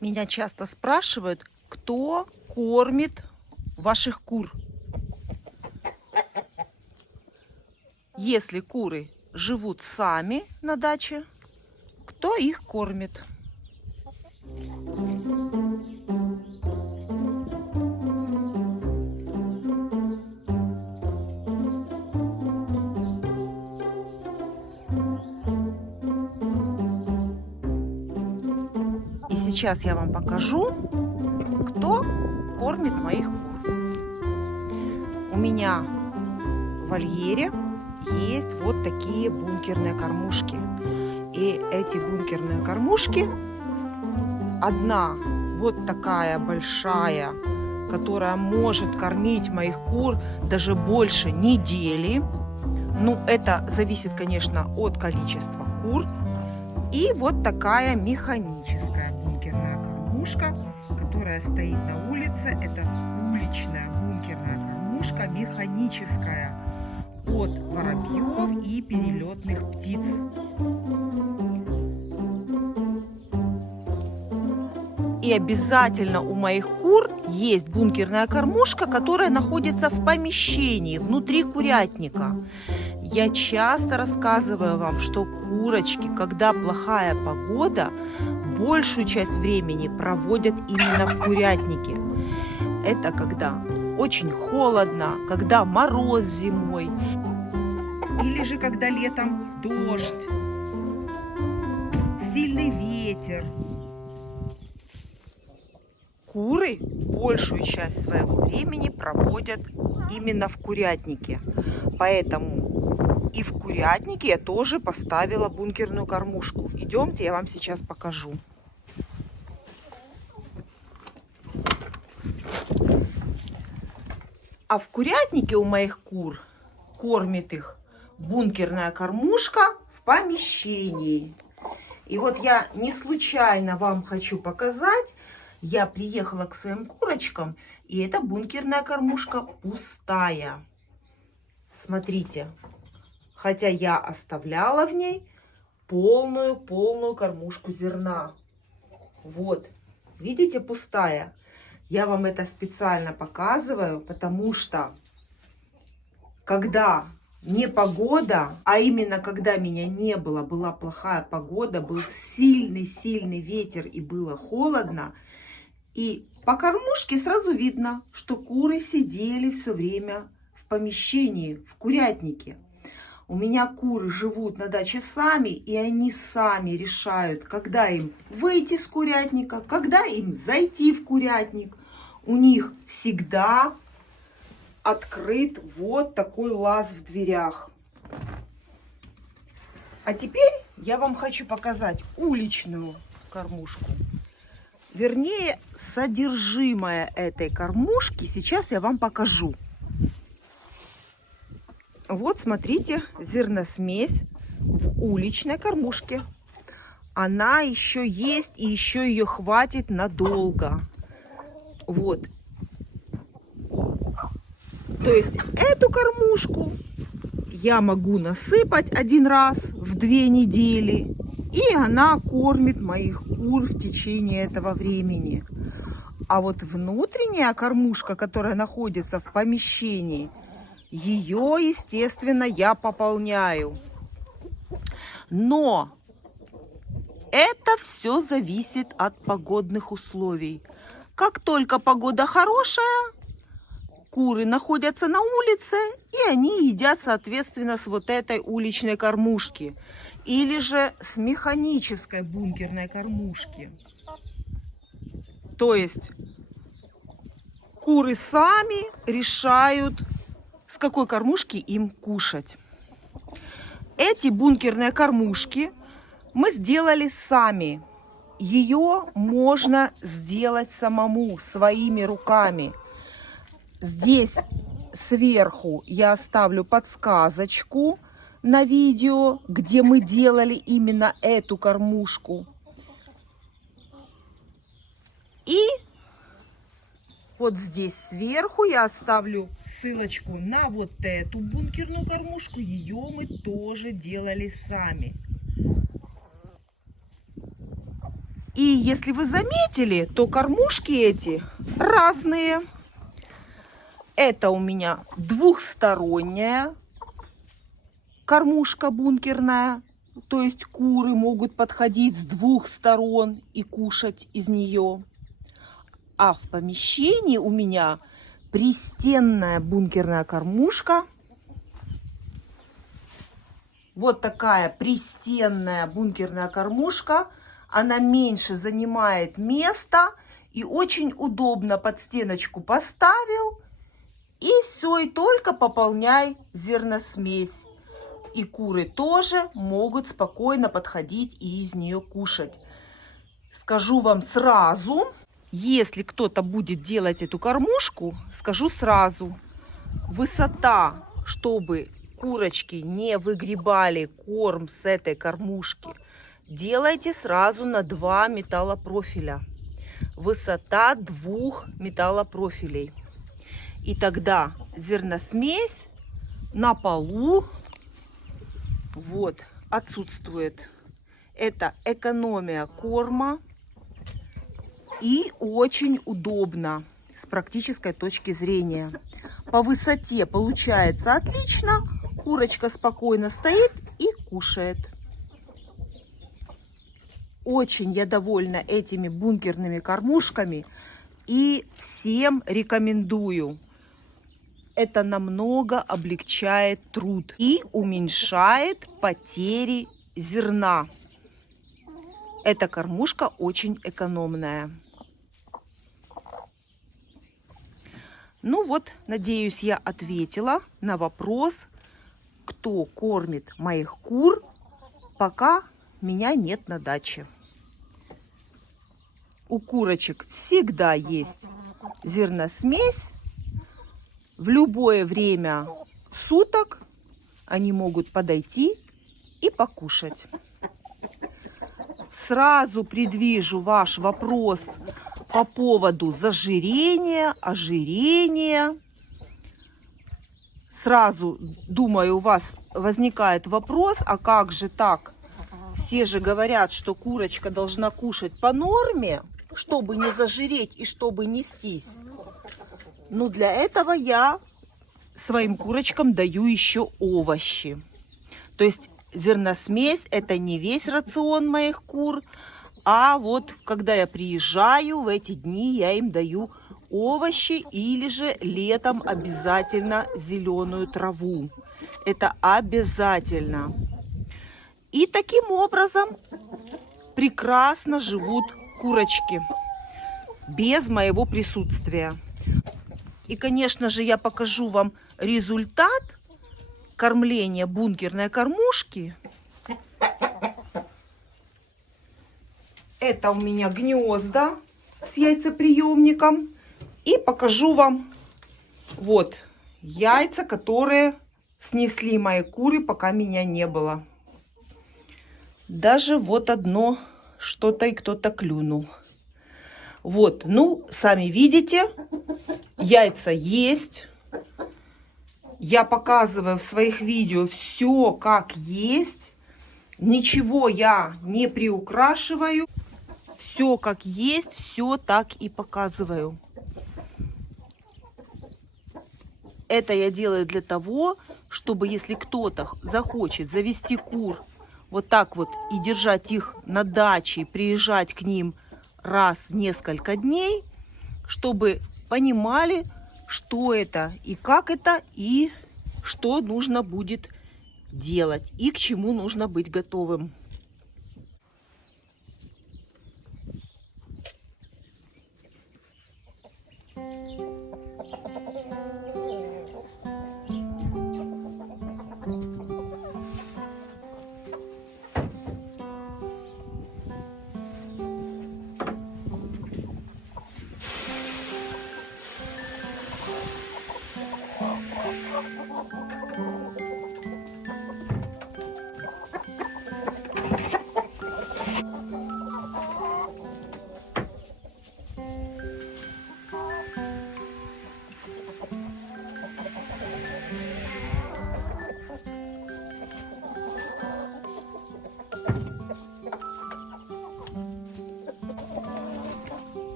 Меня часто спрашивают, кто кормит ваших кур. Если куры живут сами на даче, кто их кормит? И сейчас я вам покажу, кто кормит моих кур. У меня в вольере есть вот такие бункерные кормушки. И эти бункерные кормушки, одна вот такая большая, которая может кормить моих кур даже больше недели. Ну, это зависит, конечно, от количества кур. И вот такая механическая бункерная кормушка, которая стоит на улице. Это уличная бункерная кормушка, механическая, от воробьев и перелетных птиц. И обязательно у моих кур есть бункерная кормушка, которая находится в помещении, внутри курятника. Я часто рассказываю вам, что курочки, когда плохая погода, большую часть времени проводят именно в курятнике. Это когда очень холодно, когда мороз зимой, или же когда летом дождь, сильный ветер. Куры большую часть своего времени проводят именно в курятнике. Поэтому и в курятнике я тоже поставила бункерную кормушку. Идемте, я вам сейчас покажу. А в курятнике у моих кур кормит их бункерная кормушка в помещении. И вот я не случайно вам хочу показать. Я приехала к своим курочкам, и эта бункерная кормушка пустая. Смотрите, хотя я оставляла в ней полную кормушку зерна. Вот, видите, пустая. Я вам это специально показываю, потому что когда непогода, а именно когда меня не было, была плохая погода, был сильный ветер и было холодно, и по кормушке сразу видно, что куры сидели все время в помещении, в курятнике. У меня куры живут на даче сами, и они сами решают, когда им выйти с курятника, когда им зайти в курятник. У них всегда открыт вот такой лаз в дверях. А теперь я вам хочу показать уличную кормушку. Вернее, содержимое этой кормушки сейчас я вам покажу. Вот, смотрите, зерносмесь в уличной кормушке. Она еще есть, и еще ее хватит надолго. Вот. То есть эту кормушку я могу насыпать один раз в 2 недели. И она кормит моих кур в течение этого времени. А вот внутренняя кормушка, которая находится в помещении, ее, естественно, я пополняю. Но это все зависит от погодных условий. Как только погода хорошая, куры находятся на улице, и они едят, соответственно, с вот этой уличной кормушки. Или же с механической бункерной кормушки. То есть куры сами решают, с какой кормушки им кушать. Эти бункерные кормушки мы сделали сами. Ее можно сделать самому, своими руками. Здесь сверху я оставлю подсказочку на видео, где мы делали именно эту кормушку. И вот здесь сверху я оставлю ссылочку на вот эту бункерную кормушку. Ее мы тоже делали сами. И если вы заметили, то кормушки эти разные. Это у меня двухсторонняя кормушка бункерная. То есть куры могут подходить с двух сторон и кушать из нее. А в помещении у меня пристенная бункерная кормушка. Вот такая пристенная бункерная кормушка. Она меньше занимает места и очень удобно под стеночку поставил. И все, и только пополняй зерносмесь. И куры тоже могут спокойно подходить и из нее кушать. Скажу вам сразу, если кто-то будет делать эту кормушку, скажу сразу, высота, чтобы курочки не выгребали корм с этой кормушки, делайте сразу на 2 металлопрофиля. Высота 2 металлопрофилей. И тогда зерносмесь на полу вот отсутствует. Это экономия корма и очень удобно с практической точки зрения. По высоте получается отлично. Курочка спокойно стоит и кушает. Очень я довольна этими бункерными кормушками и всем рекомендую. Это намного облегчает труд и уменьшает потери зерна. Эта кормушка очень экономная. Ну вот, надеюсь, я ответила на вопрос, кто кормит моих кур, пока меня нет на даче. У курочек всегда есть зерносмесь. В любое время суток они могут подойти и покушать. Сразу предвижу ваш вопрос по поводу зажирения, ожирения. Сразу, думаю, у вас возникает вопрос, а как же так? Все же говорят, что курочка должна кушать по норме, чтобы не зажиреть и чтобы нестись. Ну, для этого я своим курочкам даю еще овощи. То есть зерносмесь – это не весь рацион моих кур, а вот когда я приезжаю, в эти дни я им даю овощи или же летом обязательно зеленую траву. Это обязательно. И таким образом прекрасно живут курочки без моего присутствия. И, конечно же, я покажу вам результат кормления бункерной кормушки. Это у меня гнезда с яйцеприемником. И покажу вам вот яйца, которые снесли мои куры, пока меня не было. Даже вот одно что-то и кто-то клюнул. Вот, ну, сами видите, яйца есть. Я показываю в своих видео все как есть. Ничего я не приукрашиваю. Все как есть, все так и показываю. Это я делаю для того, чтобы если кто-то захочет завести кур вот так вот и держать их на даче, приезжать к ним раз в несколько дней, чтобы понимали, что это и как это, и что нужно будет делать, и к чему нужно быть готовым.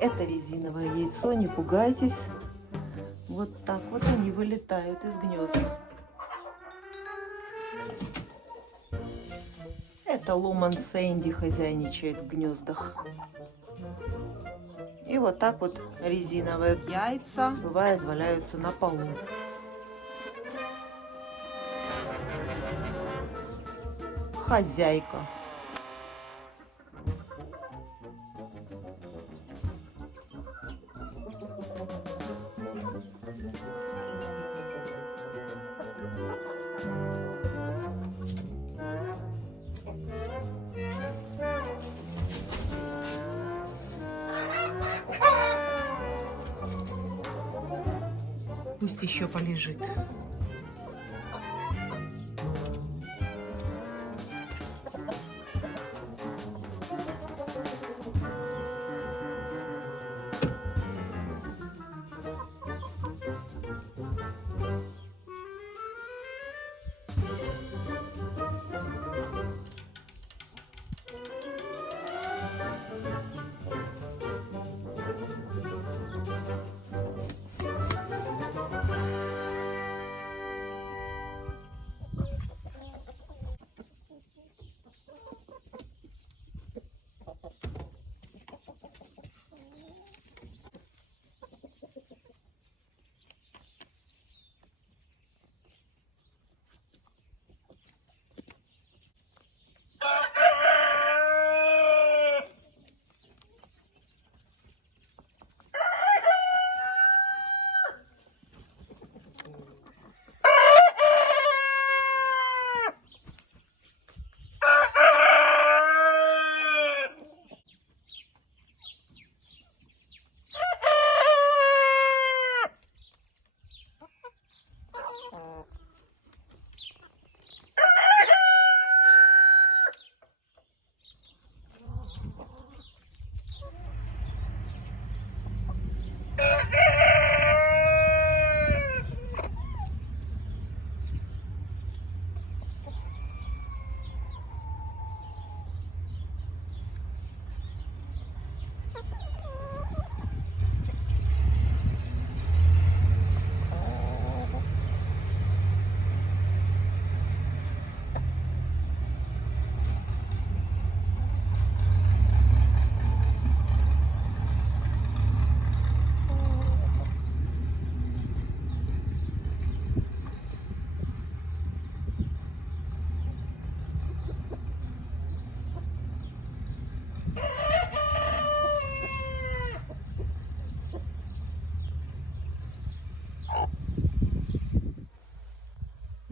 Это резиновое яйцо, не пугайтесь. Вот так вот они вылетают из гнезд. Это Ломан Сэнди хозяйничает в гнездах. И вот так вот резиновые яйца, бывает, валяются на полу. Хозяйка. Пусть еще полежит.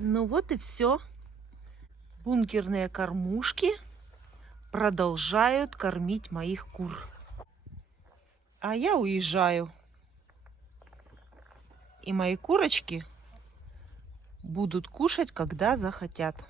Ну вот и все. Бункерные кормушки продолжают кормить моих кур. А я уезжаю. И мои курочки будут кушать, когда захотят.